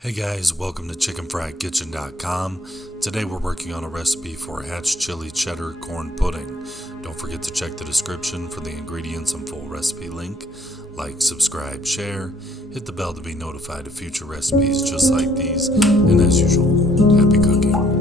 Hey guys, welcome to chickenfrykitchen.com. Today we're working on a recipe for Hatch Chile Cheddar corn pudding. Don't forget to check the description for the ingredients and full recipe link. Like, subscribe, share, hit the bell to be notified of future recipes just like these, and as usual, happy cooking.